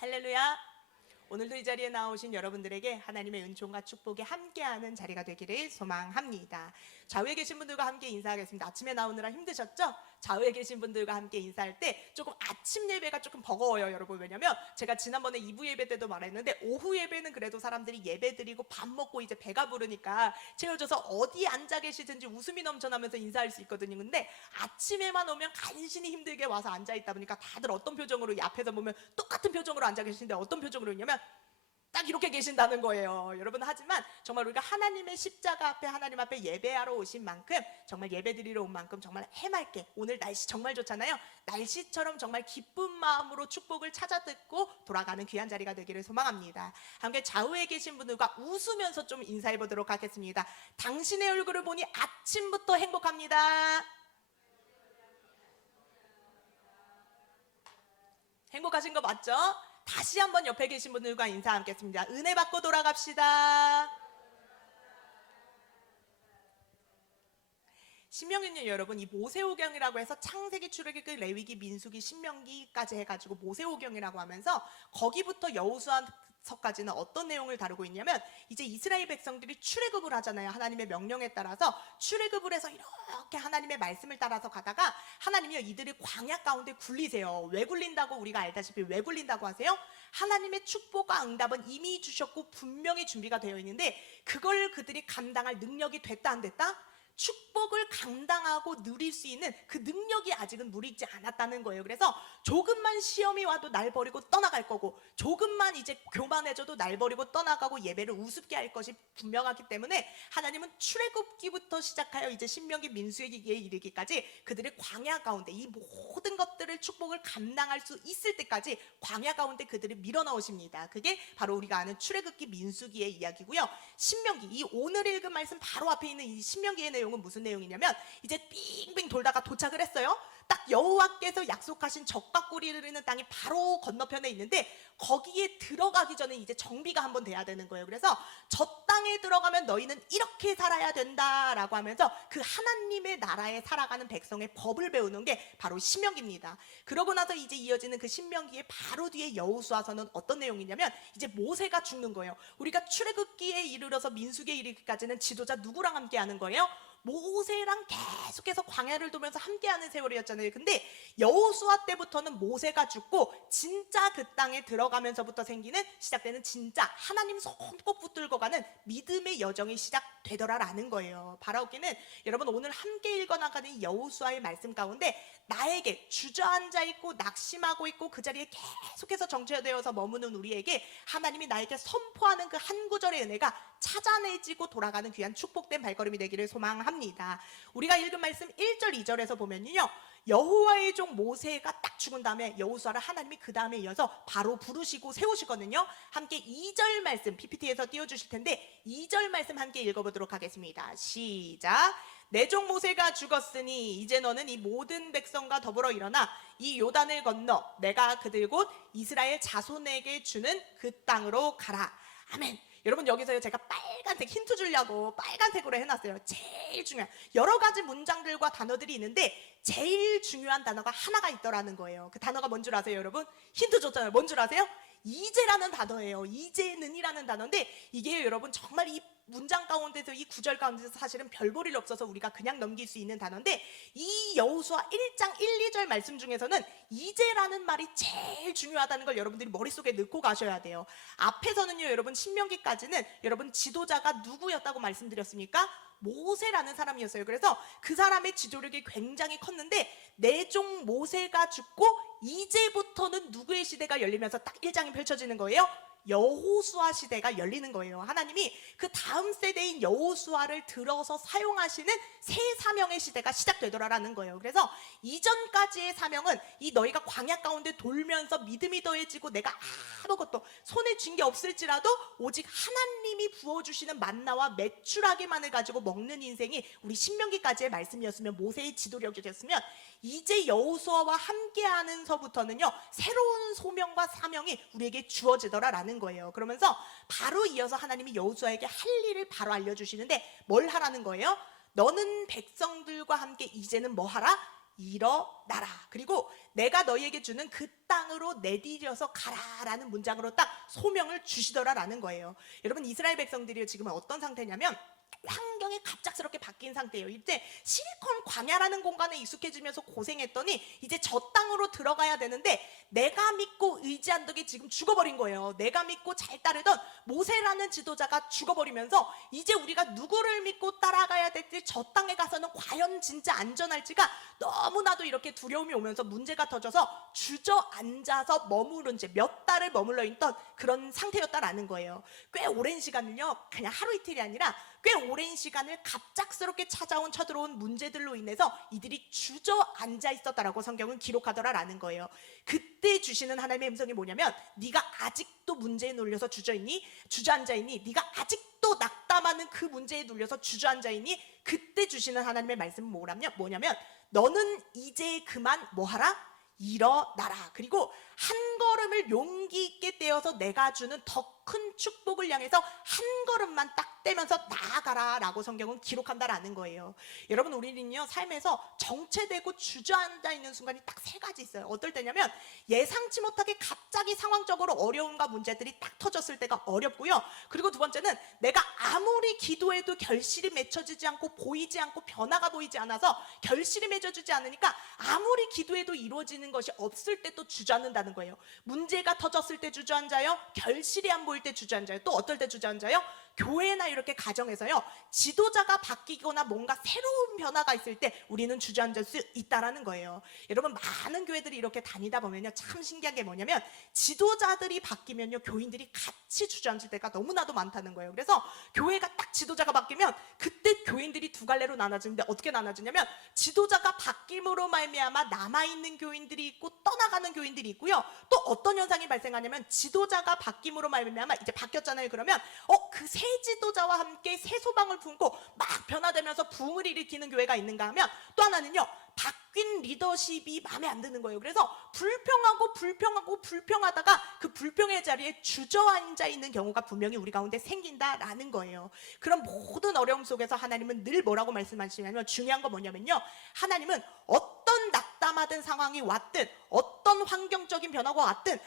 할렐루야. 오늘도 이 자리에 나오신 여러분들에게 하나님의 은총과 축복이 함께하는 자리가 되기를 소망합니다. 좌우에 계신 분들과 함께 인사하겠습니다. 아침에 나오느라 힘드셨죠? 좌우에 계신 분들과 함께 인사할 때 조금 아침 예배가 조금 버거워요, 여러분. 왜냐면 제가 지난번에 2부 예배 때도 말했는데 오후 예배는 그래도 사람들이 예배 드리고 밥 먹고 이제 배가 부르니까 채워져서 어디 앉아 계시든지 웃음이 넘쳐나면서 인사할 수 있거든요. 근데 아침에만 오면 간신히 힘들게 와서 앉아 있다 보니까 다들 어떤 표정으로, 이 앞에서 보면 똑같은 표정으로 앉아 계시는데 어떤 표정으로 있냐면 딱 이렇게 계신다는 거예요, 여러분. 하지만 정말 우리가 하나님의 십자가 앞에, 하나님 앞에 예배하러 오신 만큼, 정말 예배 드리러 온 만큼 정말 해맑게, 오늘 날씨 정말 좋잖아요. 날씨처럼 정말 기쁜 마음으로 축복을 찾아 듣고 돌아가는 귀한 자리가 되기를 소망합니다. 함께 좌우에 계신 분들과 웃으면서 좀 인사해 보도록 하겠습니다. 당신의 얼굴을 보니 아침부터 행복합니다. 행복하신 거 맞죠? 다시 한번 옆에 계신 분들과 인사하겠습니다. 은혜 받고 돌아갑시다. 신명기는 여러분, 이 모세오경이라고 해서 창세기, 출애굽기, 레위기, 민수기, 신명기까지 해가지고 모세오경이라고 하면서 거기부터 여호수아서까지는 어떤 내용을 다루고 있냐면, 이제 이스라엘 백성들이 출애굽을 하잖아요. 하나님의 명령에 따라서 출애굽을 해서 이렇게 하나님의 말씀을 따라서 가다가 하나님이요, 이들을 광야 가운데 굴리세요. 왜 굴린다고 우리가 알다시피 왜 굴린다고 하세요? 하나님의 축복과 응답은 이미 주셨고 분명히 준비가 되어 있는데 그걸 그들이 감당할 능력이 됐다 안 됐다? 축복을 감당하고 누릴 수 있는 그 능력이 아직은 무르익지 않았다는 거예요. 그래서 조금만 시험이 와도 날 버리고 떠나갈 거고, 조금만 이제 교만해져도 날 버리고 떠나가고 예배를 우습게 할 것이 분명하기 때문에 하나님은 출애굽기부터 시작하여 이제 신명기, 민수기에 이르기까지 그들의 광야 가운데 이 모든 것들을, 축복을 감당할 수 있을 때까지 광야 가운데 그들을 밀어넣으십니다. 그게 바로 우리가 아는 출애굽기, 민수기의 이야기고요. 신명기, 이 오늘 읽은 말씀 바로 앞에 있는 이 신명기의 내용은 무슨 내용이냐면, 이제 빙빙 돌다가 도착을 했어요. 딱 여호와께서 약속하신 젖과 꿀이 흐르는 땅이 바로 건너편에 있는데 거기에 들어가기 전에 이제 정비가 한번 돼야 되는 거예요. 그래서 저 땅에 들어가면 너희는 이렇게 살아야 된다라고 하면서 그 하나님의 나라에 살아가는 백성의 법을 배우는 게 바로 신명기입니다. 그러고 나서 이제 이어지는 그 신명기의 바로 뒤에 여호수아서는 어떤 내용이냐면, 이제 모세가 죽는 거예요. 우리가 출애굽기에 이르러서 민수기에 이르기까지는 지도자 누구랑 함께 하는 거예요? 모세랑 계속해서 광야를 돌면서 함께하는 세월이었잖아요. 근데 여호수아 때부터는 모세가 죽고 진짜 그 땅에 들어가면서부터 시작되는 진짜 하나님 손꼭 붙들고 가는 믿음의 여정이 시작되더라라는 거예요. 바라옵기는 여러분, 오늘 함께 읽어나가는 이 여호수아의 말씀 가운데 나에게 주저앉아 있고 낙심하고 있고 그 자리에 계속해서 정체되어서 머무는 우리에게 하나님이 나에게 선포하는 그 한 구절의 은혜가 찾아내지고 돌아가는 귀한 축복된 발걸음이 되기를 소망합니다. 우리가 읽은 말씀 1절 2절에서 보면요, 여호와의 종 모세가 딱 죽은 다음에 여호수아를 하나님이 그 다음에 이어서 바로 부르시고 세우시거든요. 함께 2절 말씀 PPT에서 띄워주실 텐데 2절 말씀 함께 읽어보도록 하겠습니다. 시작. 내 종 모세가 죽었으니 이제 너는 이 모든 백성과 더불어 일어나 이 요단을 건너 내가 그들 곧 이스라엘 자손에게 주는 그 땅으로 가라. 아멘. 여러분, 여기서요, 제가 빨간색 힌트 주려고 빨간색으로 해놨어요. 제일 중요한 여러 가지 문장들과 단어들이 있는데 제일 중요한 단어가 하나가 있더라는 거예요. 그 단어가 뭔 줄 아세요, 여러분? 힌트 줬잖아요. 뭔 줄 아세요? 이제라는 단어예요. 이제는이라는 단어인데 이게 여러분 정말 이 문장 가운데서, 이 구절 가운데서 사실은 별 볼 일 없어서 우리가 그냥 넘길 수 있는 단어인데, 이 여호수아 1장 1, 2절 말씀 중에서는 이제라는 말이 제일 중요하다는 걸 여러분들이 머릿속에 넣고 가셔야 돼요. 앞에서는요, 여러분 신명기까지는 여러분 지도자가 누구였다고 말씀드렸습니까? 모세라는 사람이었어요. 그래서 그 사람의 지도력이 굉장히 컸는데 내 종 모세가 죽고 이제부터는 누구의 시대가 열리면서 딱 1장이 펼쳐지는 거예요? 여호수아 시대가 열리는 거예요. 하나님이 그 다음 세대인 여호수아를 들어서 사용하시는 새 사명의 시대가 시작되더라라는 거예요. 그래서 이전까지의 사명은 이 너희가 광야 가운데 돌면서 믿음이 더해지고 내가 아무것도 손에 쥔 게 없을지라도 오직 하나님이 부어주시는 만나와 메추라기만을 가지고 먹는 인생이 우리 신명기까지의 말씀이었으면, 모세의 지도력이 됐으면, 이제 여호수아와 함께하는서부터는요 새로운 소명과 사명이 우리에게 주어지더라라는 거예요. 그러면서 바로 이어서 하나님이 여호수아에게 할 일을 바로 알려주시는데 뭘 하라는 거예요? 너는 백성들과 함께 이제는 뭐 하라? 일어나라. 그리고 내가 너희에게 주는 그 땅으로 내디뎌서 가라라는 문장으로 딱 소명을 주시더라라는 거예요. 여러분, 이스라엘 백성들이 지금 어떤 상태냐면 환경이 갑작스럽게 바뀐 상태예요. 이제 실컷 광야라는 공간에 익숙해지면서 고생했더니 이제 저 땅으로 들어가야 되는데 내가 믿고 의지한 덕에 지금 죽어버린 거예요. 내가 믿고 잘 따르던 모세라는 지도자가 죽어버리면서 이제 우리가 누구를 믿고 따라가야 될지, 저 땅에 가서는 과연 진짜 안전할지가 너무나도 이렇게 두려움이 오면서 문제가 터져서 주저앉아서 머무른 채 몇 달을 머물러 있던 그런 상태였다라는 거예요. 꽤 오랜 시간을요, 그냥 하루 이틀이 아니라 꽤 오랜 시간을 갑작스럽게 쳐들어온 문제들로 인해서 이들이 주저앉아 있었다라고 성경은 기록하더라라는 거예요. 그때 주시는 하나님의 음성이 뭐냐면, 네가 아직도 문제에 눌려서 주저앉아 있니? 네가 아직도 낙담하는 그 문제에 눌려서 주저앉아 있니? 그때 주시는 하나님의 말씀은 뭐냐면 너는 이제 그만 뭐하라? 일어나라. 그리고 한 걸음을 용기 있게 떼어서 내가 주는 더 큰 축복을 향해서 한 걸음만 딱 떼면서 나아가라 라고 성경은 기록한다라는 거예요. 여러분, 우리는요 삶에서 정체되고 주저앉아 있는 순간이 딱 세 가지 있어요. 어떨 때냐면 예상치 못하게 갑자기 상황적으로 어려움과 문제들이 딱 터졌을 때가 어렵고요. 그리고 두 번째는 내가 아무리 기도해도 결실이 맺혀지지 않고 보이지 않고 변화가 보이지 않아서 결실이 맺어지지 않으니까 아무리 기도해도 이루어지는 것이 없을 때 또 주저앉는다는 거예요. 문제가 터졌을 때 주저앉아요. 결실이 안 보일 때 주저앉아요. 또 어떨 때 주저앉아요? 교회나 이렇게 가정에서요, 지도자가 바뀌거나 뭔가 새로운 변화가 있을 때 우리는 주저앉을 수 있다라는 거예요. 여러분, 많은 교회들이 이렇게 다니다 보면요, 참 신기한 게 뭐냐면 지도자들이 바뀌면요, 교인들이 같이 주저앉을 때가 너무나도 많다는 거예요. 그래서 교회가 딱 지도자가 바뀌면 그때 교인들이 두 갈래로 나눠지는데, 어떻게 나눠지냐면 지도자가 바뀜으로 말미암아 남아있는 교인들이 있고 떠나가는 교인들이 있고요, 또 어떤 현상이 발생하냐면 지도자가 바뀜으로 말미암아 이제 바뀌었잖아요. 그러면 그 새 지도자와 함께 새 소방을 품고 막 변화되면서 부흥을 일으키는 교회가 있는가 하면, 또 하나는요, 바뀐 리더십이 마음에 안 드는 거예요. 그래서 불평하다가 그 불평의 자리에 주저앉아 있는 경우가 분명히 우리 가운데 생긴다라는 거예요. 그런 모든 어려움 속에서 하나님은 늘 뭐라고 말씀하시냐면, 중요한 건 뭐냐면요, 하나님은 어떤 낙담하던 상황이 왔든 어떤 환경적인 변화가 왔든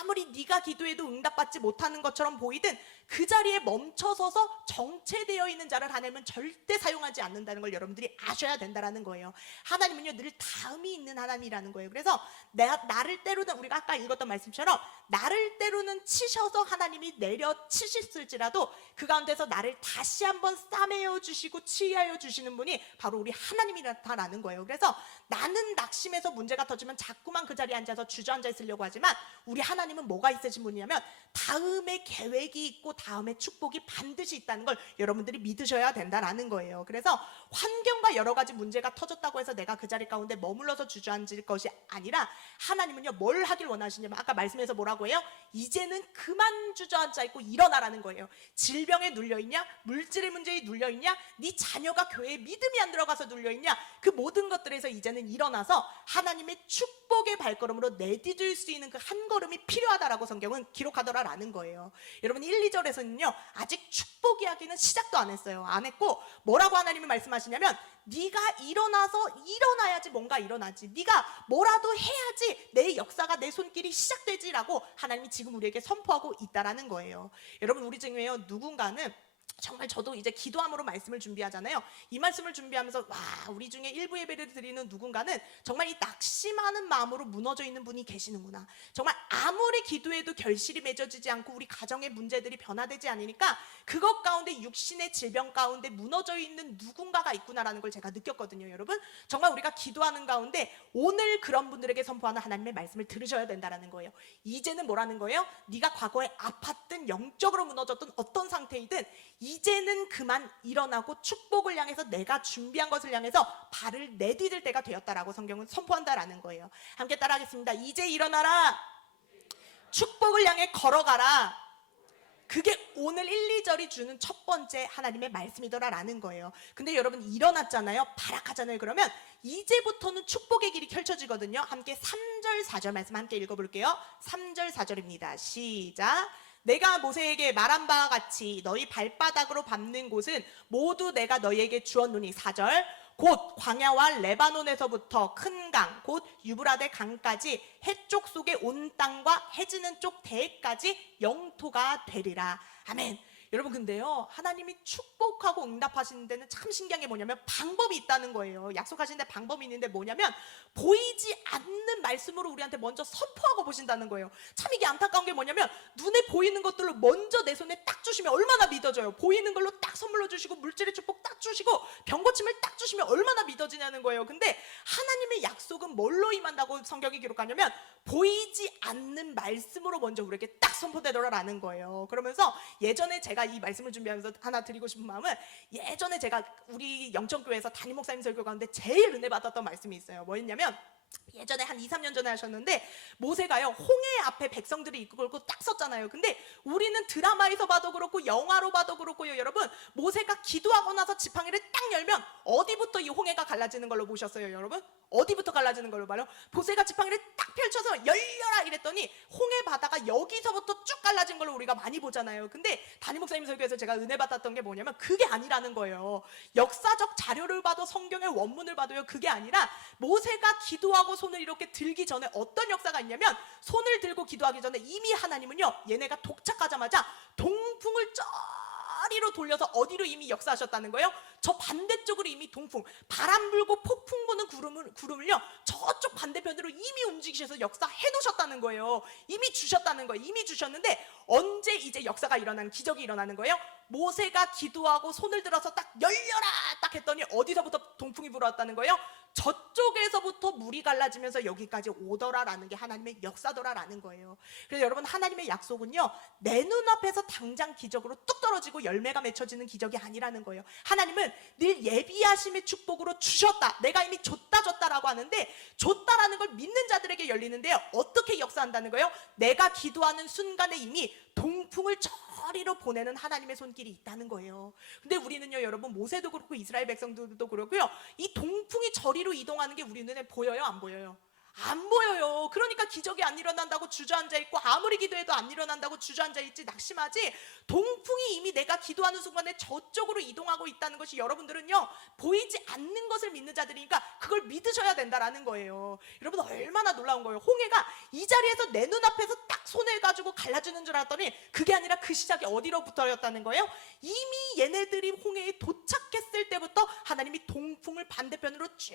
아무리 네가 기도해도 응답받지 못하는 것처럼 보이든 그 자리에 멈춰서서 정체되어 있는 자를 하나님은 절대 사용하지 않는다는 걸 여러분들이 아셔야 된다는 거예요. 하나님은요, 늘 다음이 있는 하나님이라는 거예요. 그래서 나를 때로는, 우리가 아까 읽었던 말씀처럼 나를 때로는 치셔서 하나님이 내려치실지라도 그 가운데서 나를 다시 한번 싸매어 주시고 치유하여 주시는 분이 바로 우리 하나님이라는 거예요. 그래서 나는 낙심해서 문제가 터지면 자꾸만 그 자리에 앉아서 주저앉아 있으려고 하지만 우리 하나님은 뭐가 있으신 분이냐면 다음에 계획이 있고 다음에 축복이 반드시 있다는 걸 여러분들이 믿으셔야 된다라는 거예요. 그래서 환경과 여러 가지 문제가 터졌다고 해서 내가 그 자리 가운데 머물러서 주저앉을 것이 아니라, 하나님은요 뭘 하길 원하시냐면, 아까 말씀에서 뭐라고 해요? 이제는 그만 주저앉아 있고 일어나라는 거예요. 질병에 눌려있냐? 물질의 문제에 눌려있냐? 네 자녀가 교회에 믿음이 안 들어가서 눌려있냐? 그 모든 것들에서 이제는 일어나서 하나님의 축복의 발걸음으로 내디딜 수 있는 그 한 걸음이 필요하다라고 성경은 기록하더라라는 거예요. 여러분, 1, 2절에서는요 아직 축복 이야기는 시작도 안 했어요. 안 했고 뭐라고 하나님이 말씀하시냐면, 네가 일어나야지 뭔가 일어나지, 네가 뭐라도 해야지 내 역사가, 내 손길이 시작되지라고 하나님이 지금 우리에게 선포하고 있다라는 거예요. 여러분, 우리 중에요 누군가는 정말, 저도 이제 기도함으로 말씀을 준비하잖아요. 이 말씀을 준비하면서 우리 중에 일부 예배를 드리는 누군가는 정말 이 낙심하는 마음으로 무너져 있는 분이 계시는구나. 정말 아무리 기도해도 결실이 맺어지지 않고 우리 가정의 문제들이 변화되지 않으니까 그것 가운데, 육신의 질병 가운데 무너져 있는 누군가가 있구나라는 걸 제가 느꼈거든요. 여러분, 정말 우리가 기도하는 가운데 오늘 그런 분들에게 선포하는 하나님의 말씀을 들으셔야 된다라는 거예요. 이제는 뭐라는 거예요? 네가 과거에 아팠든 영적으로 무너졌던 어떤 상태이든 이제는 그만 일어나고 축복을 향해서, 내가 준비한 것을 향해서 발을 내디딜 때가 되었다라고 성경은 선포한다라는 거예요. 함께 따라하겠습니다. 이제 일어나라. 축복을 향해 걸어가라. 그게 오늘 1, 2절이 주는 첫 번째 하나님의 말씀이더라라는 거예요. 근데 여러분, 일어났잖아요. 발악하잖아요. 그러면 이제부터는 축복의 길이 펼쳐지거든요. 함께 3절 4절 말씀 함께 읽어볼게요. 3절 4절입니다. 시작. 내가 모세에게 말한 바와 같이 너희 발바닥으로 밟는 곳은 모두 내가 너희에게 주었노니. 4절. 곧 광야와 레바논에서부터 큰 강, 곧 유브라데 강까지 해쪽 속의 온 땅과 해지는 쪽 대까지 영토가 되리라. 아멘. 여러분, 근데요, 하나님이 축복하고 응답하시는 데는 참 신기한 게 뭐냐면 방법이 있다는 거예요. 약속하시는 데 방법이 있는데 뭐냐면 보이지 않는 말씀으로 우리한테 먼저 선포하고 보신다는 거예요. 참 이게 안타까운 게 뭐냐면 눈에 보이는 것들로 먼저 내 손에 딱 주시면 얼마나 믿어져요. 보이는 걸로 딱 선물로 주시고 물질의 축복 딱 주시고 병고침을 딱 주시면 얼마나 믿어지냐는 거예요. 근데 하나님의 약속은 뭘로 임한다고 성경이 기록하냐면 보이지 않는 말씀으로 먼저 우리에게 딱 선포되더라라는 거예요. 그러면서 예전에 제가 이 말씀을 준비하면서 하나 드리고 싶은 마음은, 예전에 제가 우리 영천교회에서 담임 목사님 설교 가운데 제일 은혜 받았던 말씀이 있어요. 뭐였냐면, 예전에 한 2, 3년 전에 하셨는데 모세가요 홍해 앞에 백성들이 이끌고 딱 섰잖아요. 근데 우리는 드라마에서 봐도 그렇고 영화로 봐도 그렇고요, 여러분, 모세가 기도하고 나서 지팡이를 딱 열면 어디부터 이 홍해가 갈라지는 걸로 보셨어요, 여러분? 어디부터 갈라지는 걸로 봐요? 모세가 지팡이를 딱 펼쳐서 열려라 이랬더니 홍해 바다가 여기서부터 쭉 갈라진 걸로 우리가 많이 보잖아요. 근데 담임 목사님 설교에서 제가 은혜 받았던 게 뭐냐면 그게 아니라는 거예요. 역사적 자료를 봐도 성경의 원문을 봐도요, 그게 아니라 모세가 기도하고 손을 이렇게 들기 전에 어떤 역사가 있냐면, 손을 들고 기도하기 전에 이미 하나님은요 얘네가 도착하자마자 동풍을 저리로 돌려서 어디로 이미 역사하셨다는 거예요? 저 반대쪽으로 이미 동풍, 바람 불고 폭풍 부는 구름을요 저쪽 반대편으로 이미 움직이셔서 역사해 놓으셨다는 거예요. 이미 주셨다는 거예요. 이미 주셨는데 언제 이제 역사가 일어나는, 기적이 일어나는 거예요? 모세가 기도하고 손을 들어서 딱 열려라 딱 했더니 어디서부터 동풍이 불어왔다는 거예요? 저쪽에서부터 물이 갈라지면서 여기까지 오더라라는 게 하나님의 역사더라라는 거예요. 그래서 여러분, 하나님의 약속은요 내 눈앞에서 당장 기적으로 뚝 떨어지고 열매가 맺혀지는 기적이 아니라는 거예요. 하나님은 늘 예비하심의 축복으로 주셨다, 내가 이미 줬다라고 하는데, 줬다라는 걸 믿는 자들에게 열리는데요, 어떻게 역사한다는 거예요? 내가 기도하는 순간에 이미 동풍을 저리로 보내는 하나님의 손길이 있다는 거예요. 근데 우리는요, 여러분, 모세도 그렇고 이스라엘 백성들도 그렇고요, 이 동풍이 저리로 이동하는 게 우리 눈에 보여요, 안 보여요? 안 보여요. 그러니까 기적이 안 일어난다고 주저앉아 있고, 아무리 기도해도 안 일어난다고 주저앉아 있지 낙심하지, 동풍이 이미 내가 기도하는 순간에 저쪽으로 이동하고 있다는 것이 여러분들은요 보이지 않는 것을 믿는 자들이니까 그걸 믿으셔야 된다라는 거예요. 여러분, 얼마나 놀라운 거예요. 홍해가 이 자리에서 내 눈앞에서 딱 손을 가지고 갈라주는 줄 알았더니 그게 아니라 그 시작이 어디로부터였다는 거예요? 이미 얘네들이 홍해에 도착했을 때부터 하나님이 동풍을 반대편으로 쭉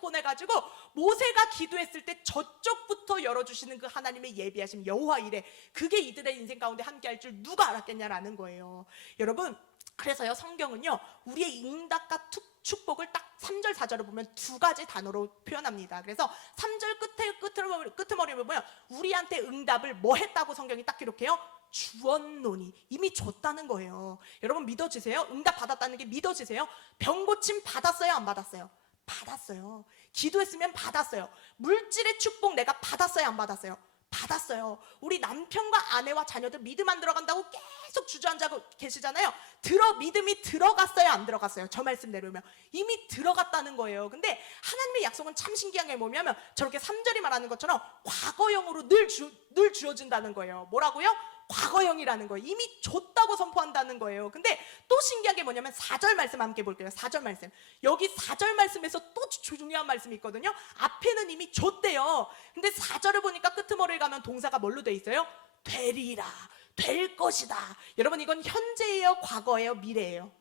보내가지고 모세가 기도했을 때 저쪽부터 열어주시는 그 하나님의 예비하심 여호와 이레, 그게 이들의 인생 가운데 함께할 줄 누가 알았겠냐라는 거예요. 여러분, 그래서요 성경은요 우리의 응답과 축복을 딱 3절 4절을 보면 두 가지 단어로 표현합니다. 그래서 3절 끄트머리를 보면 우리한테 응답을 뭐 했다고 성경이 딱 기록해요? 주었노니, 이미 줬다는 거예요. 여러분, 믿어지세요? 응답 받았다는 게 믿어지세요? 병고침 받았어요, 안 받았어요? 받았어요. 기도했으면 받았어요. 물질의 축복 내가 받았어요, 안 받았어요? 받았어요. 우리 남편과 아내와 자녀들 믿음 안 들어간다고 계속 주저앉아 계시잖아요. 믿음이 들어갔어요, 안 들어갔어요? 저 말씀 내려오면 이미 들어갔다는 거예요. 근데 하나님의 약속은 참 신기한 게 뭐냐면 저렇게 3절이 말하는 것처럼 과거형으로 늘 주어진다는 거예요. 뭐라고요? 과거형이라는 거예요. 이미 줬다고 선포한다는 거예요. 근데 또 신기한 게 뭐냐면 4절 말씀 함께 볼게요. 4절 말씀. 여기 4절 말씀에서 또 중요한 말씀이 있거든요. 앞에는 이미 줬대요. 근데 4절을 보니까 끄트머리를 가면 동사가 뭘로 돼 있어요? 되리라, 될 것이다. 여러분, 이건 현재예요, 과거예요, 미래예요?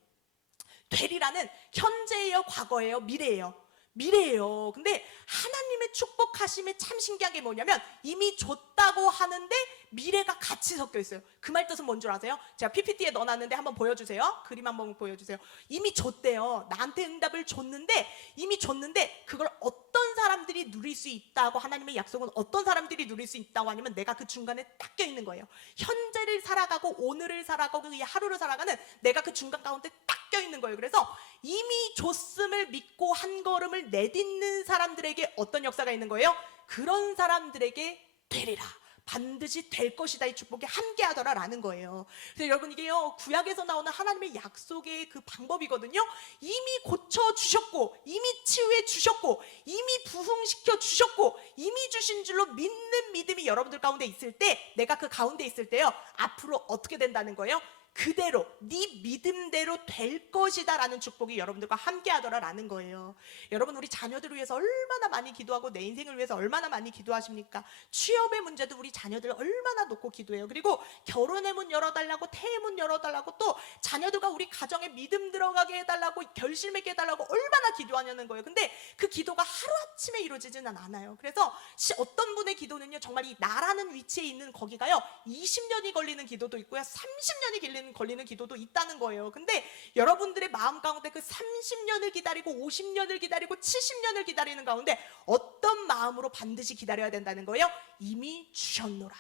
되리라는 현재예요, 과거예요, 미래예요? 미래예요. 근데 하나님의 축복하심에 참 신기한 게 뭐냐면 이미 줬다고 하는데 미래가 같이 섞여 있어요. 그 말 뜻은 뭔 줄 아세요? 제가 PPT에 넣어놨는데 한번 보여주세요. 그림 한번 보여주세요. 이미 줬대요. 나한테 응답을 줬는데, 이미 줬는데 그걸 어떤 사람들이 누릴 수 있다고, 하나님의 약속은 어떤 사람들이 누릴 수 있다고 하냐면 내가 그 중간에 딱 껴있는 거예요. 현재를 살아가고 오늘을 살아가고 이 하루를 살아가는 내가 그 중간 가운데 딱 껴있는 거예요. 그래서 이미 줬음을 믿고 한 걸음을 내딛는 사람들에게 어떤 역사가 있는 거예요? 그런 사람들에게 되리라, 반드시 될 것이다, 이 축복이 함께하더라라는 거예요. 그래서 여러분, 이게요 구약에서 나오는 하나님의 약속의 그 방법이거든요. 이미 고쳐주셨고, 이미 치유해 주셨고, 이미 부흥시켜 주셨고, 이미 주신 줄로 믿는 믿음이 여러분들 가운데 있을 때, 내가 그 가운데 있을 때요 앞으로 어떻게 된다는 거예요? 그대로 네 믿음대로 될 것이다 라는 축복이 여러분들과 함께 하더라라는 거예요. 여러분, 우리 자녀들을 위해서 얼마나 많이 기도하고 내 인생을 위해서 얼마나 많이 기도하십니까? 취업의 문제도 우리 자녀들 얼마나 놓고 기도해요. 그리고 결혼의 문 열어달라고, 태의 문 열어달라고, 또 자녀들과 우리 가정에 믿음 들어가게 해달라고, 결실맺게 해달라고 얼마나 기도하냐는 거예요. 근데 그 기도가 하루아침에 이루어지지는 않아요. 그래서 어떤 분의 기도는요, 정말 이 나라는 위치에 있는 거기가요 20년이 걸리는 기도도 있고요, 30년이 걸리는 기도도 있다는 거예요. 근데 여러분들의 마음 가운데 그 30년을 기다리고 50년을 기다리고 70년을 기다리는 가운데 어떤 마음으로 반드시 기다려야 된다는 거예요? 이미 주셨노라,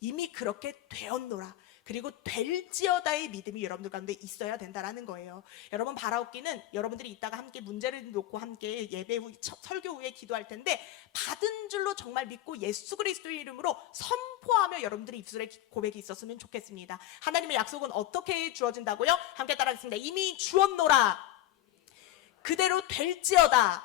이미 그렇게 되었노라, 그리고 될지어다의 믿음이 여러분들 가운데 있어야 된다는 거예요. 여러분, 바라옵기는 여러분들이 이따가 함께 문제를 놓고 함께 예배 후, 설교 후에 기도할 텐데, 받은 줄로 정말 믿고 예수 그리스도의 이름으로 선포하며 여러분들의 입술에 고백이 있었으면 좋겠습니다. 하나님의 약속은 어떻게 주어진다고요? 함께 따라하겠습니다. 이미 주었노라, 그대로 될지어다.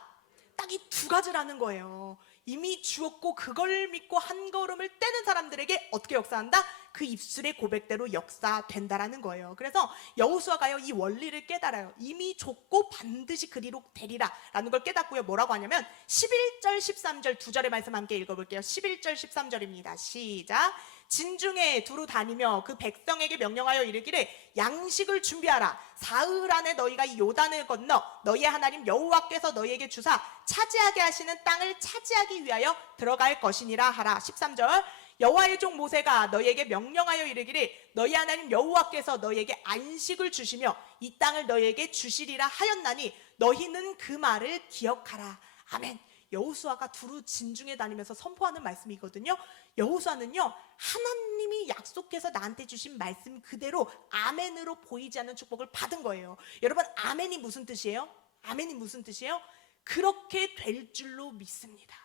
딱 이 두 가지라는 거예요. 이미 주었고 그걸 믿고 한 걸음을 떼는 사람들에게 어떻게 역사한다? 그 입술의 고백대로 역사된다라는 거예요. 그래서 여호수아가요 이 원리를 깨달아요. 이미 줬고 반드시 그리로 되리라 라는 걸 깨닫고요, 뭐라고 하냐면 11절 13절 두 절의 말씀 함께 읽어볼게요. 11절 13절입니다 시작. 진중에 두루 다니며 그 백성에게 명령하여 이르기를 양식을 준비하라. 사흘 안에 너희가 이 요단을 건너 너희의 하나님 여호와께서 너희에게 주사 차지하게 하시는 땅을 차지하기 위하여 들어갈 것이니라 하라. 13절. 여호와의 종 모세가 너희에게 명령하여 이르기를 너희 하나님 여호와께서 너희에게 안식을 주시며 이 땅을 너희에게 주시리라 하였나니 너희는 그 말을 기억하라. 아멘. 여호수아가 두루 진중에 다니면서 선포하는 말씀이거든요. 여호수아는요, 하나님이 약속해서 나한테 주신 말씀 그대로 아멘으로 보이지 않는 축복을 받은 거예요. 여러분, 아멘이 무슨 뜻이에요? 아멘이 무슨 뜻이에요? 그렇게 될 줄로 믿습니다.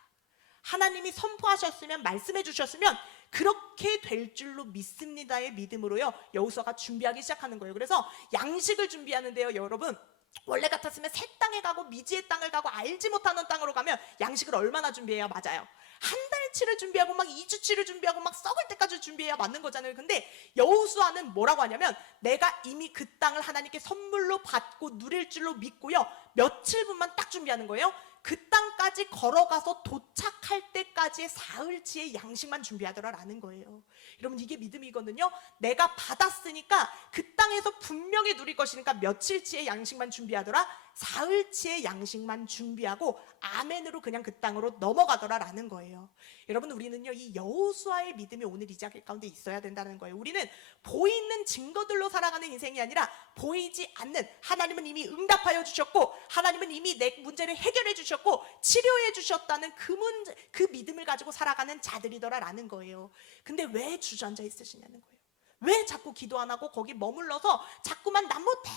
하나님이 선포하셨으면, 말씀해 주셨으면 그렇게 될 줄로 믿습니다의 믿음으로요 여호수아가 준비하기 시작하는 거예요. 그래서 양식을 준비하는데요, 여러분, 원래 같았으면 새 땅에 가고 미지의 땅을 가고 알지 못하는 땅으로 가면 양식을 얼마나 준비해야 맞아요? 한 달치를 준비하고 막 2주치를 준비하고 막 썩을 때까지 준비해야 맞는 거잖아요. 근데 여호수아는 뭐라고 하냐면, 내가 이미 그 땅을 하나님께 선물로 받고 누릴 줄로 믿고요, 며칠분만 딱 준비하는 거예요. 그 땅까지 걸어가서 도착할 때까지의 사흘치의 양식만 준비하더라라는 거예요. 여러분, 이게 믿음이거든요. 내가 받았으니까 그 땅에서 분명히 누릴 것이니까 며칠치의 양식만 준비하더라, 사흘치의 양식만 준비하고 아멘으로 그냥 그 땅으로 넘어가더라라는 거예요. 여러분, 우리는요 이 여호수아의 믿음이 오늘 이 자리 가운데 있어야 된다는 거예요. 우리는 보이는 증거들로 살아가는 인생이 아니라 보이지 않는, 하나님은 이미 응답하여 주셨고 하나님은 이미 내 문제를 해결해 주셨고 치료해 주셨다는 그 문제, 그 믿음을 가지고 살아가는 자들이더라라는 거예요. 근데 왜 주저앉아 있으시냐는 거예요. 왜 자꾸 기도 안 하고 거기 머물러서 자꾸만 난 못해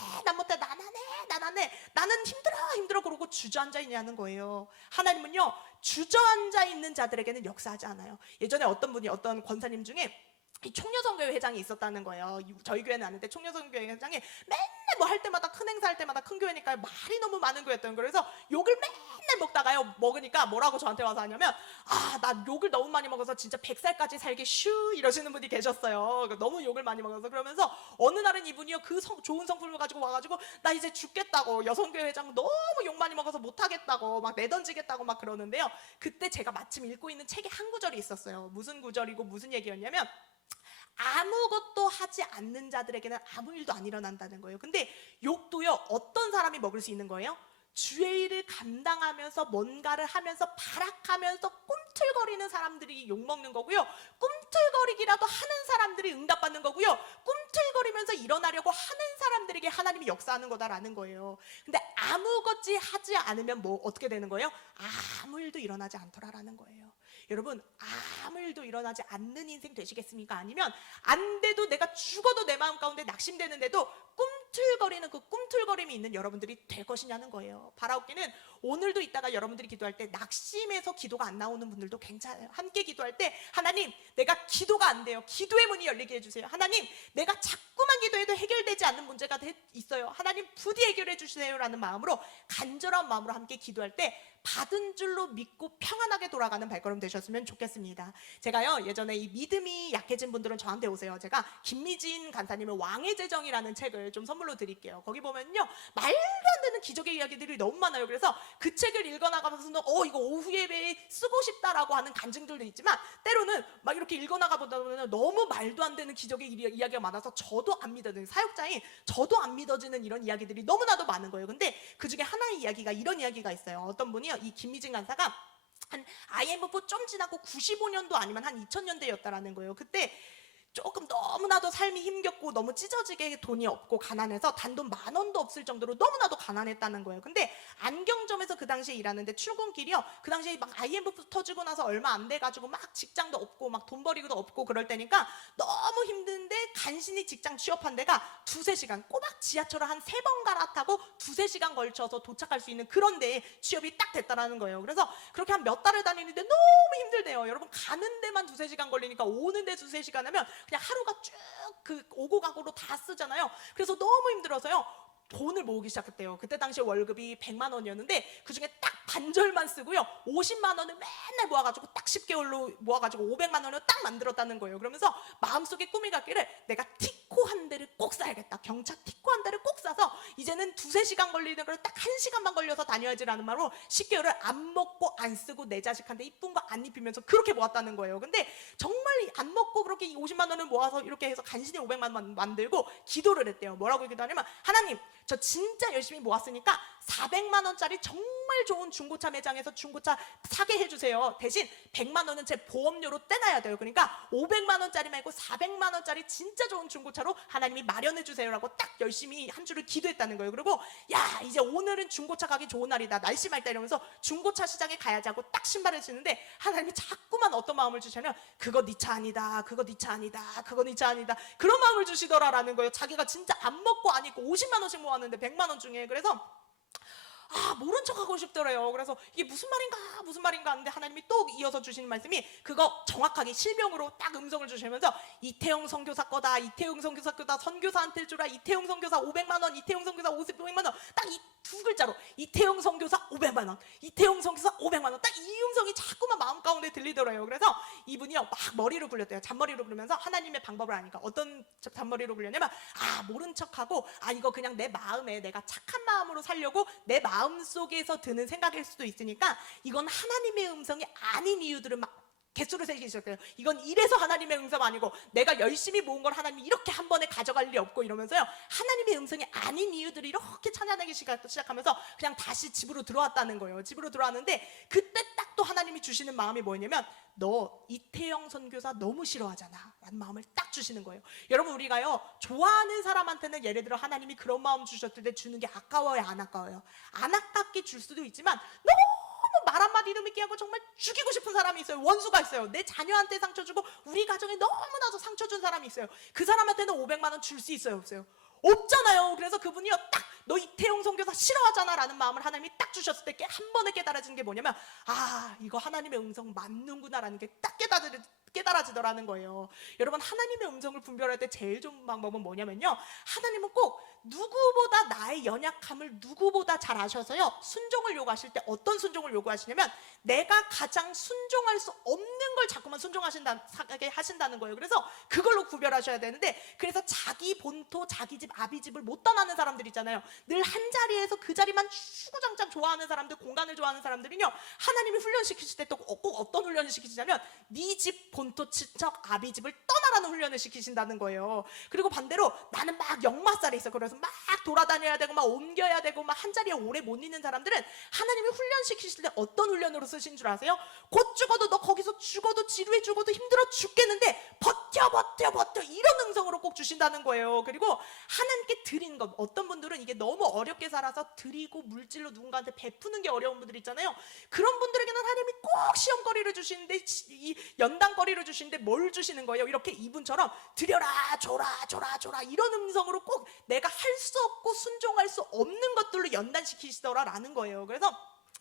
난 안 해 나는 힘들어 그러고 주저앉아 있냐는 거예요. 하나님은요 주저앉아 있는 자들에게는 역사하지 않아요. 예전에 어떤 권사님 중에 이 총려선교회 회장이 있었다는 거예요. 저희 교회는 아는데 총려선교회 회장이 맨날 뭐 할 때마다, 큰 행사 할 때마다, 큰 교회니까 말이 너무 많은 거였던 거예요. 그래서 욕을 맨날 먹다가요, 먹으니까 뭐라고 저한테 와서 하냐면, 나 욕을 너무 많이 먹어서 진짜 100살까지 살기 슈 이러시는 분이 계셨어요. 너무 욕을 많이 먹어서. 그러면서 어느 날은 이분이요 그 좋은 성품을 가지고 와가지고 나 이제 죽겠다고, 여성교회 회장 너무 욕 많이 먹어서 못하겠다고 막 내던지겠다고 막 그러는데요, 그때 제가 마침 읽고 있는 책에 한 구절이 있었어요. 무슨 구절이고 무슨 얘기였냐면, 아무것도 하지 않는 자들에게는 아무 일도 안 일어난다는 거예요. 근데 욕도요 어떤 사람이 먹을 수 있는 거예요? 주의 일을 감당하면서 뭔가를 하면서 발악하면서 꿈틀거리는 사람들이 욕먹는 거고요, 꿈틀거리기라도 하는 사람들이 응답받는 거고요, 꿈틀거리면서 일어나려고 하는 사람들에게 하나님이 역사하는 거다라는 거예요. 근데 아무것도 하지 않으면 뭐 어떻게 되는 거예요? 아무 일도 일어나지 않더라라는 거예요. 여러분, 아무 일도 일어나지 않는 인생 되시겠습니까? 아니면 안 돼도 내가 죽어도 내 마음 가운데 낙심되는데도 꿈틀거리는 그 꿈틀거림이 있는 여러분들이 될 것이냐는 거예요. 바라옵기는 오늘도 이따가 여러분들이 기도할 때 낙심해서 기도가 안 나오는 분들도 괜찮아요. 함께 기도할 때, 하나님 내가 기도가 안 돼요, 기도의 문이 열리게 해주세요. 하나님 내가 자꾸만 기도해도 해결되지 않는 문제가 있어요. 하나님 부디 해결해 주세요 라는 마음으로, 간절한 마음으로 함께 기도할 때 받은 줄로 믿고 평안하게 돌아가는 발걸음 되셨으면 좋겠습니다. 제가요 예전에 이 믿음이 약해진 분들은 저한테 오세요. 제가 김미진 간사님의 왕의 재정이라는 책을 좀 선물로 드릴게요. 거기 보면요 말도 안 되는 기적의 이야기들이 너무 많아요. 그래서 그 책을 읽어나가면서는 이거 오후 예배에 쓰고 싶다라고 하는 간증들도 있지만, 때로는 막 이렇게 읽어나가보다 보면 너무 말도 안 되는 기적의 이야기가 많아서 저도 안 믿어지는, 사역자인 저도 안 믿어지는 이런 이야기들이 너무나도 많은 거예요. 근데 그 중에 하나의 이야기가 이런 이야기가 있어요. 어떤 분이요, 이 김미진 간사가 한 IMF 좀 지나고 95년도 아니면 한 2000년대였다라는 거예요. 그때 조금 너무나도 삶이 힘겹고 너무 찢어지게 돈이 없고 가난해서 단돈 10,000원도 없을 정도로 너무나도 가난했다는 거예요. 근데 안경점에서 그 당시에 일하는데 출근길이요, 그 당시에 막 IMF 터지고 나서 얼마 안 돼가지고 막 직장도 없고 막 돈 벌이기도 없고 그럴 때니까 너무 힘든데 간신히 직장 취업한 데가 2-3시간, 꼬박 지하철을 한 3번 갈아타고 2-3시간 걸쳐서 도착할 수 있는 그런 데에 취업이 딱 됐다라는 거예요. 그래서 그렇게 한 몇 달을 다니는데 너무 힘들대요. 여러분, 가는 데만 2-3시간 걸리니까 오는 데 2-3시간 하면 그냥 하루가 쭉 그 오고 가고로 다 쓰잖아요. 그래서 너무 힘들어서요 돈을 모으기 시작했대요. 그때 당시 월급이 100만 원이었는데 그중에 딱 반절만 쓰고요 50만 원을 맨날 모아가지고 딱 10개월로 모아가지고 500만 원을 딱 만들었다는 거예요. 그러면서 마음속에 꿈이 갔기를 내가 티코 한 대를 꼭 사야겠다, 경차 티코 한 대를 꼭 사서 이제는 2-3시간 걸리는 걸 딱 1시간만 걸려서 다녀야지라는 말로 10개월을 안 먹고 안 쓰고 내 자식한테 이쁜 거 안 입히면서 그렇게 모았다는 거예요. 근데 정말 안 먹고 그렇게 50만 원을 모아서 이렇게 해서 간신히 500만 원 만들고 기도를 했대요. 뭐라고 기도하냐면, 하나님, 저 진짜 열심히 모았으니까 400만 원짜리 정말 좋은 중고차 매장에서 중고차 사게 해주세요. 대신 100만 원은 제 보험료로 떼놔야 돼요. 그러니까 500만 원짜리 말고 400만 원짜리 진짜 좋은 중고차로 하나님이 마련해 주세요라고 딱 열심히 한 주를 기도했다는 거예요. 그리고 야, 이제 오늘은 중고차 가기 좋은 날이다, 날씨 맑다 이러면서 중고차 시장에 가야지 하고 딱 신발을 신는데 하나님이 자꾸만 어떤 마음을 주시냐면, 그거 네 차 아니다, 그거 네 차 아니다, 그거 네 차 아니다, 그런 마음을 주시더라라는 거예요. 자기가 진짜 안 먹고 안 입고 50만 원씩 모았는데 100만 원 중에. 그래서 모른 척하고 싶더래요. 그래서 이게 무슨 말인가 하는데 하나님이 또 이어서 주시는 말씀이, 그거 정확하게 실명으로 딱 음성을 주시면서, 이태영 선교사 거다, 이태영 선교사 거다, 선교사한테 주라, 이태영 선교사 500만 원, 이태영 선교사 500만 원, 딱 이 두 글자로 이태영 선교사 500만 원, 이태영 선교사 500만 원, 딱 이 음성이 자꾸만 마음 가운데 들리더래요. 그래서 이분이요 막 머리를 굴렸대요. 잔머리로 굴리면서 하나님의 방법을 아니까 어떤 잔머리로 굴렸냐면, 모른 척하고 이거 그냥 내 마음에 내가 착한 마음으로 살려고 내 마음 속에서 드는 생각일 수도 있으니까 이건 하나님의 음성이 아닌 이유들은 막 개수를 세기 시작해요. 이건 이래서 하나님의 음성 아니고 내가 열심히 모은 걸 하나님이 이렇게 한 번에 가져갈 리 없고 이러면서요 하나님의 음성이 아닌 이유들을 이렇게 찬양하기 시작하면서 그냥 다시 집으로 들어왔다는 거예요. 집으로 들어왔는데 그때 딱 또 하나님이 주시는 마음이 뭐냐면, 너 이태영 선교사 너무 싫어하잖아 라는 마음을 딱 주시는 거예요. 여러분, 우리가요 좋아하는 사람한테는 예를 들어 하나님이 그런 마음 주셨을 때 주는 게 아까워요, 안 아까워요? 안 아깝게 줄 수도 있지만 너무 말 한마디도 믿게 하고 정말 죽이고 싶은 사람이 있어요. 원수가 있어요. 내 자녀한테 상처 주고 우리 가정에 너무나도 상처 준 사람이 있어요. 그 사람한테는 500만 원 줄 수 있어요, 없어요? 없잖아요. 그래서 그분이요 딱 너 이태용 선교사 싫어하잖아 라는 마음을 하나님이 딱 주셨을 때 한 번에 깨달아지는 게 뭐냐면, 이거 하나님의 음성 맞는구나 라는 게 딱 깨달아지더라는 거예요. 여러분, 하나님의 음성을 분별할 때 제일 좋은 방법은 뭐냐면요, 하나님은 꼭 누구보다 나의 연약함을 누구보다 잘 아셔서요 순종을 요구하실 때 어떤 순종을 요구하시냐면, 내가 가장 순종할 수 없는 걸 자꾸만 순종하신다게 하신다는 거예요. 그래서 그걸로 구별하셔야 되는데, 그래서 자기 본토 자기 집 아비집을 못 떠나는 사람들 있잖아요. 늘 한 자리에서 그 자리만 주구장창 좋아하는 사람들, 공간을 좋아하는 사람들은요 하나님이 훈련시키실 때 또 꼭 어떤 훈련을 시키시냐면, 네 집 본토 친척 아비집을 떠나라는 훈련을 시키신다는 거예요. 그리고 반대로 나는 막 역마살에 있어, 그래서 막 돌아다녀야 되고 막 옮겨야 되고 막 한 자리에 오래 못 있는 사람들은 하나님이 훈련시키실 때 어떤 훈련으로 쓰신 줄 아세요? 곧 죽어도, 너 거기서 죽어도 지루해 죽어도 힘들어 죽겠는데 버텨 이런 음성으로 꼭 주신다는 거예요. 그리고 하나님께 드리는 것, 어떤 분들은 이게 너무 어렵게 살아서 드리고 물질로 누군가한테 베푸는 게 어려운 분들 있잖아요. 그런 분들에게는 하나님이 꼭 시험거리를 주시는데, 이 연단거리를 주시는데 뭘 주시는 거예요? 이렇게 이분처럼 드려라 줘라 이런 음성으로 꼭 내가 할 수 없고 순종할 수 없는 것들로 연단시키시더라라는 거예요. 그래서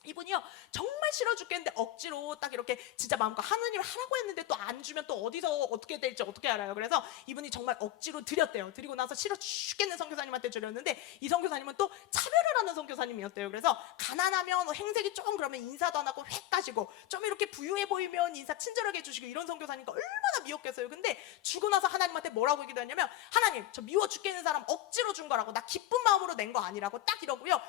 이분이요 정말 싫어 죽겠는데 억지로 딱 이렇게 진짜 마음껏 하느님 하라고 했는데 또 안 주면 또 어디서 어떻게 될지 어떻게 알아요. 그래서 이분이 정말 억지로 드렸대요. 드리고 나서 싫어 죽겠는 선교사님한테 드렸는데 이 선교사님은 또 차별을 하는 선교사님이었대요. 그래서 가난하면 행색이 좀 그러면 인사도 안 하고 획 가시고 좀 이렇게 부유해 보이면 인사 친절하게 해주시고 이런 선교사니까 얼마나 미웠겠어요. 근데 주고 나서 하나님한테 뭐라고 기도했냐면 하나님 저 미워 죽겠는 사람 억지로 준 거라고 나 기쁜 마음으로 낸 거 아니라고 딱 이러고요.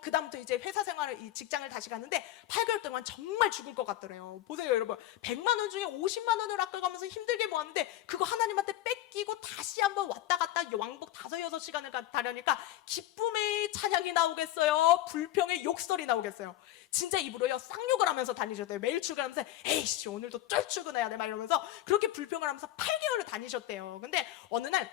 그 다음부터 이제 회사 생활을 직장을 다시 갔는데 8개월 동안 정말 죽을 것 같더래요. 보세요 여러분 100만 원 중에 50만 원을 아껴가면서 힘들게 모았는데 그거 하나님한테 뺏기고 다시 한번 왔다 갔다 왕복 5-6시간을 다려니까 기쁨의 찬양이 나오겠어요? 불평의 욕설이 나오겠어요? 진짜 입으로요 쌍욕을 하면서 다니셨대요. 매일 출근하면서 에이씨 오늘도 쩔 출근해야 돼 막 이러면서 그렇게 불평을 하면서 8개월을 다니셨대요. 근데 어느 날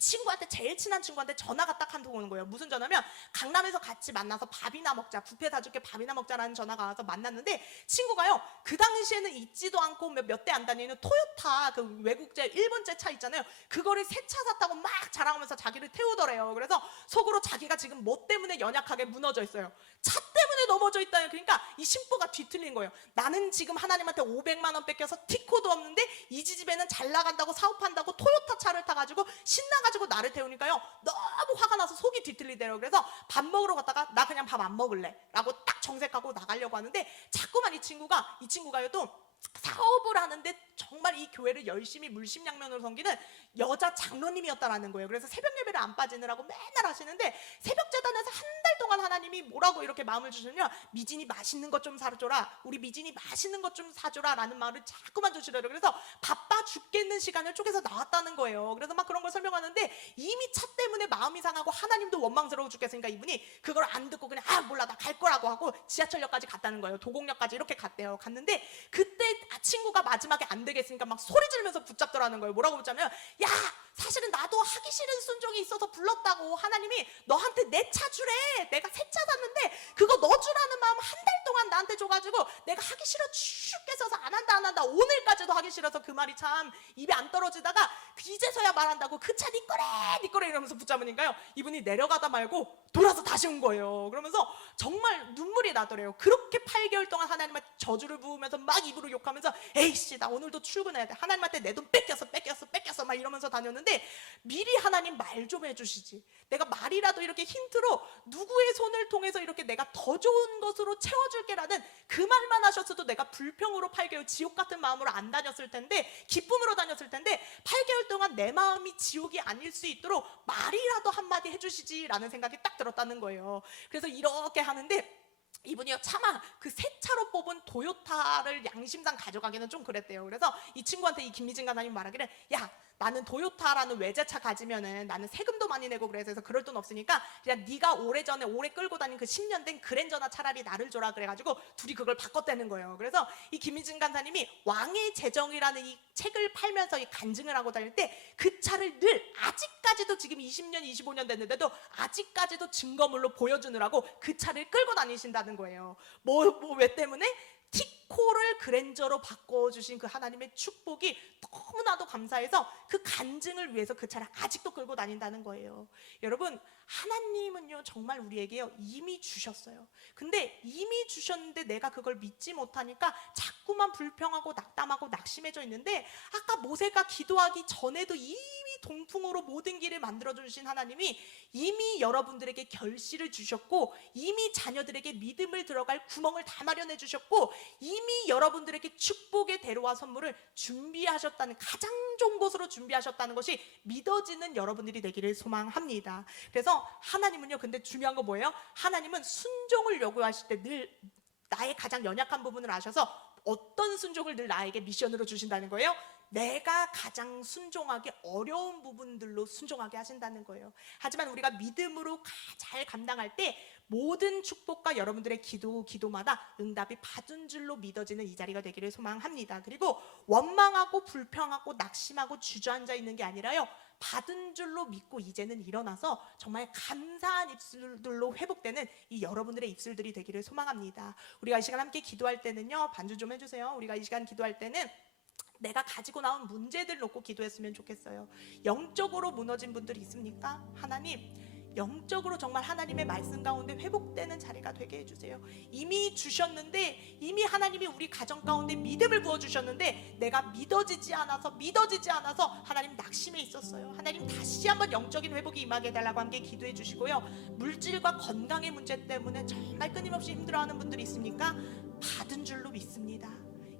친구한테 제일 친한 친구한테 전화가 딱 한 통 오는 거예요. 무슨 전화면 강남에서 같이 만나서 밥이나 먹자 뷔페 사줄게 밥이나 먹자라는 전화가 와서 만났는데 친구가요 그 당시에는 있지도 않고 몇 대 안 다니는 토요타 그 외국제 일본제 차 있잖아요. 그거를 새 차 샀다고 막 자랑하면서 자기를 태우더래요. 그래서 속으로 자기가 지금 뭐 때문에 연약하게 무너져 있어요. 차 때문에 넘어져 있다요. 그러니까 이 심보가 뒤틀린 거예요. 나는 지금 하나님한테 500만 원 뺏겨서 티코도 없는데 이 집에는 잘 나간다고 사업한다고 토요타 차를 타가지고 신나가지고 나를 태우니까요 너무 화가 나서 속이 뒤틀리대요. 그래서 밥 먹으러 갔다가 나 그냥 밥 안 먹을래 라고 딱 정색하고 나가려고 하는데 자꾸만 이 친구가요 또 사업을 하는데 정말 이 교회를 열심히 물심양면으로 섬기는 여자 장로님이었다라는 거예요. 그래서 새벽 예배를 안 빠지느라고 맨날 하시는데 새벽 재단에서 한 달 동안 하나님이 뭐라고 이렇게 마음을 주시냐 미진이 맛있는 것 좀 사줘라 우리 미진이 맛있는 것 좀 사줘라 라는 말을 자꾸만 주시더라고요. 그래서 바빠 죽겠는 시간을 쪼개서 나왔다는 거예요. 그래서 막 그런 걸 설명하는데 이미 차 때문에 마음이 상하고 하나님도 원망스러워 죽겠으니까 이분이 그걸 안 듣고 그냥 몰라 나 갈 거라고 하고 지하철역까지 갔다는 거예요. 도곡역까지 이렇게 갔대요. 갔는데 그때 친구가 마지막에 안 되겠으니까 막 소리 지르면서 붙잡더라는 거예요. 뭐라고 붙잡냐면 야 사실은 나도 하기 싫은 순종이 있어서 불렀다고 하나님이 너한테 내 차 주래 내가 새 차 샀는데 그거 너 주라는 마음 한 달 동안 나한테 줘가지고 내가 하기 싫어 죽겠어서 안 한다 오늘까지도 하기 싫어서 그 말이 참 입에 안 떨어지다가 이제서야 말한다고 그 차 네 거래 이러면서 붙잡으니까요 이분이 내려가다 말고 돌아서 다시 온 거예요. 그러면서 정말 눈물이 나더래요. 그렇게 8개월 동안 하나님한테 저주를 부으면서 막 입으로 욕하면서 에이씨 나 오늘도 출근해야 돼 하나님한테 내 돈 뺏겼어 막 이러면서 다녔는데 미리 하나님 말 좀 해주시지 내가 말이라도 이렇게 힌트로 누구의 손을 통해서 이렇게 내가 더 좋은 것으로 채워줄게라는 그 말만 하셨어도 내가 불평으로 8개월 지옥 같은 마음으로 안 다녔을 텐데 기쁨으로 다녔을 텐데 8개월 동안 내 마음이 지옥이 아닐 수 있도록 말이라도 한마디 해주시지라는 생각이 딱 들었다는 거예요. 그래서 이렇게 하는데 이분이요 차마 그 새 차로 뽑은 도요타를 양심상 가져가기는 좀 그랬대요. 그래서 이 친구한테 이 김미진 간사님 말하기를 야 나는 도요타라는 외제차 가지면은 나는 세금도 많이 내고 그래서 그럴 돈 없으니까 그냥 네가 오래전에 오래 끌고 다닌 그 10년 된 그랜저나 차라리 나를 줘라 그래가지고 둘이 그걸 바꿨다는 거예요. 그래서 이 김미진 간사님이 왕의 재정이라는 이 책을 팔면서 이 간증을 하고 다닐 때 그 차를 늘 아직까지도 지금 20년 25년 됐는데도 아직까지도 증거물로 보여주느라고 그 차를 끌고 다니신다는 거예요. 왜 때문에? 티코를 그랜저로 바꿔주신 그 하나님의 축복이 너무나도 감사해서 그 간증을 위해서 그 차를 아직도 끌고 다닌다는 거예요. 여러분 하나님은요 정말 우리에게요 이미 주셨어요. 근데 이미 주셨는데 내가 그걸 믿지 못하니까 자꾸만 불평하고 낙담하고 낙심해져 있는데 아까 모세가 기도하기 전에도 이미 동풍으로 모든 길을 만들어주신 하나님이 이미 여러분들에게 결실을 주셨고 이미 자녀들에게 믿음을 들어갈 구멍을 다 마련해 주셨고 이미 여러분들에게 축복의 대로와 선물을 준비하셨다는 가장 좋은 곳으로 준비하셨다는 것이 믿어지는 여러분들이 되기를 소망합니다. 그래서 하나님은요 근데 중요한 거 뭐예요? 하나님은 순종을 요구하실 때 늘 나의 가장 연약한 부분을 아셔서 어떤 순종을 늘 나에게 미션으로 주신다는 거예요? 내가 가장 순종하기 어려운 부분들로 순종하게 하신다는 거예요. 하지만 우리가 믿음으로 잘 감당할 때 모든 축복과 여러분들의 기도마다 응답이 받은 줄로 믿어지는 이 자리가 되기를 소망합니다. 그리고 원망하고 불평하고 낙심하고 주저앉아 있는 게 아니라요 받은 줄로 믿고 이제는 일어나서 정말 감사한 입술들로 회복되는 이 여러분들의 입술들이 되기를 소망합니다. 우리가 이 시간 함께 기도할 때는요 반주 좀 해주세요. 우리가 이 시간 기도할 때는 내가 가지고 나온 문제들 놓고 기도했으면 좋겠어요. 영적으로 무너진 분들이 있습니까? 하나님 영적으로 정말 하나님의 말씀 가운데 회복되는 자리가 되게 해주세요. 이미 주셨는데, 이미 하나님이 우리 가정 가운데 믿음을 부어주셨는데 내가 믿어지지 않아서 하나님 낙심해 있었어요. 하나님 다시 한번 영적인 회복이 임하게 해달라고 함께 기도해 주시고요. 물질과 건강의 문제 때문에 정말 끊임없이 힘들어하는 분들이 있습니까? 받은 줄로 믿습니다.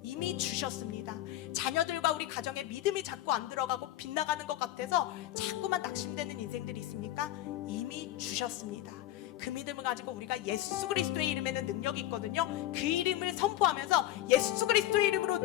이미 주셨습니다. 자녀들과 우리 가정에 믿음이 자꾸 안 들어가고 빗나가는 것 같아서 자꾸만 낙심되는 인생들이 있습니까? 이미 주셨습니다. 그 믿음을 가지고 우리가 예수 그리스도의 이름에는 능력이 있거든요. 그 이름을 선포하면서 예수 그리스도의 이름으로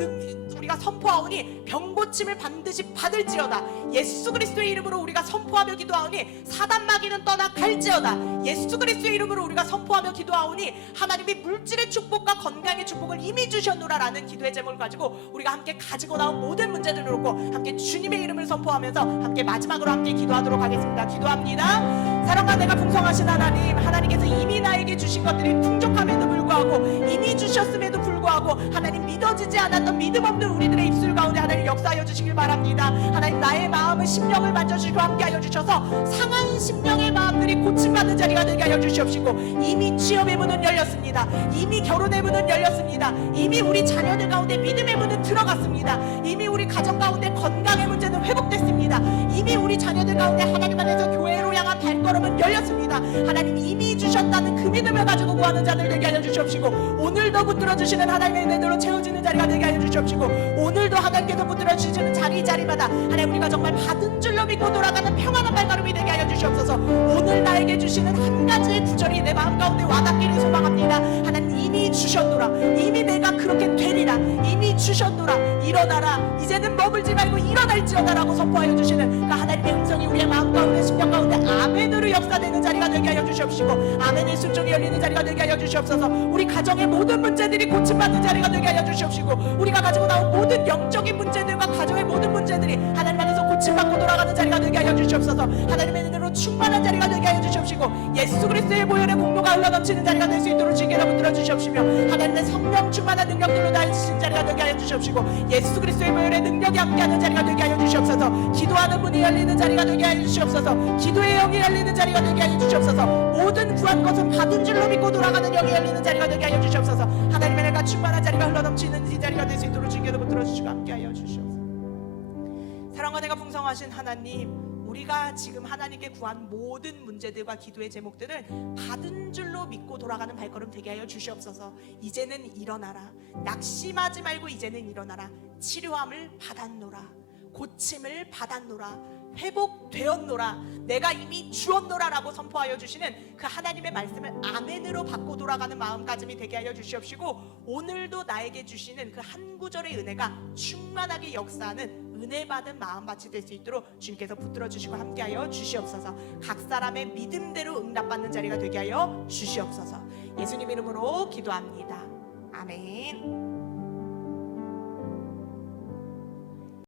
우리가 선포하오니 병고침을 반드시 받을지어다. 예수 그리스도의 이름으로 우리가 선포하며 기도하오니 사단 마귀는 떠나 갈지어다. 예수 그리스도의 이름으로 우리가 선포하며 기도하오니 하나님이 물질의 축복과 건강의 축복을 이미 주셨노라라는 기도의 제목을 가지고 우리가 함께 가지고 나온 모든 문제들을 놓고 함께 주님의 이름을 선포하면서 함께 마지막으로 함께 기도하도록 하겠습니다. 기도합니다. 사랑과 내가 풍성하신 하나님께서 이미 나에게 주신 것들이 풍족함에도 불구하고, 이미 주셨음에도 불구하고 하나님 믿어지지 않았던 믿음 없는 우리들의 입술 가운데 하나님 역사하여 주시길 바랍니다. 하나님 나의 마음을 심령을 만져주시고 함께하여 주셔서 상한 심령의 마음들이 고침받는 자리가 되게 하여 주시옵시고, 이미 취업의 문은 열렸습니다. 이미 결혼의 문은 열렸습니다. 이미 우리 자녀들 가운데 믿음의 문은 들어갔습니다. 이미 우리 가정 가운데 건강의 문제는 회복됐습니다. 이미 우리 자녀들 가운데 하나님 안에서 교회로 향한 발걸음은 열렸습니다. 하나님 이미 주셨다는 그 믿음을 가지고 구하는 자들 되게 하여 주시옵시고, 오늘도 붙들어 주시는 하나님의 은혜로 채워지는 자리가 되게 하여 주시옵시고, 오늘도 하나님께서 붙들어 주시는 자리마다 하나님 우리가 정말 받은 줄로 믿고 돌아가는 평안한 발걸음이 되게 하여 주시옵소서. 오늘 나에게 주시는 한 가지의 구절이 내 마음 가운데 와닿기를 소망합니다. 하나님 이미 주셨노라. 이미 내가 그렇게 되리라. 이미 주셨노라. 일어나라. 이제는 머물지 말고 일어날지어다라고 선포하여 주시는 그 하나님의 음성이 우리의 마음 가운데 심령 가운데 아멘으로 역사되는 자리가 되게 하여 주시옵시고, 아멘의 순종이 열리는 자리가 되게 하여 주시옵소서. 우리 가정의 모든 문제들이 고침받는 자리가 되게 하여 주시옵시고, 우리가 가지고 나온 모든 영적인 문제들과 가정의 모든 문제들이 하나님 안에서 고침받고 돌아가는 자리가 되게 하여 주시옵소서. 하나님의 은혜로 충만한 자리가 되게 하여 주시옵시고, 예수 그리스도의 보혈의 공로가 흘러넘치는 자리가 될 수 있도록 주께서 붙들어 주시옵시며, 하나님의 성령 충만한 능력들로 다니시는 자리가 되게 하여 주시옵시고, 예수 그리스도의 보혈의 능력이 함께하는 자리가 되게 하여 주시옵소서. 기도하는 문이 열리는 자리가 되게 하여 주시옵소서. 기도의 영이 열리는 자리가 되게 하여 주시옵소서. 모든 구한 것은 받은 줄로 믿고 돌아가는 영이 열리는 자리가 되게 하여 주시옵소서. 하나님의 내가 충만한 자리가 흘러넘치는 이 자리가 될 수 있도록 주께서 붙들어 주시고 함께하여 주시옵소서. 사랑과 내가 풍성하신 하나님, 우리가 지금 하나님께 구한 모든 문제들과 기도의 제목들을 받은 줄로 믿고 돌아가는 발걸음 되게 하여 주시옵소서. 이제는 일어나라. 낙심하지 말고 이제는 일어나라. 치료함을 받았노라. 고침을 받았노라. 회복되었노라. 내가 이미 주었노라라고 선포하여 주시는 그 하나님의 말씀을 아멘으로 받고 돌아가는 마음가짐이 되게 하여 주시옵시고, 오늘도 나에게 주시는 그 한 구절의 은혜가 충만하게 역사하는 은혜 받은 마음밭이 될 수 있도록 주님께서 붙들어 주시고 함께하여 주시옵소서. 각 사람의 믿음대로 응답받는 자리가 되게 하여 주시옵소서. 예수님 이름으로 기도합니다. 아멘.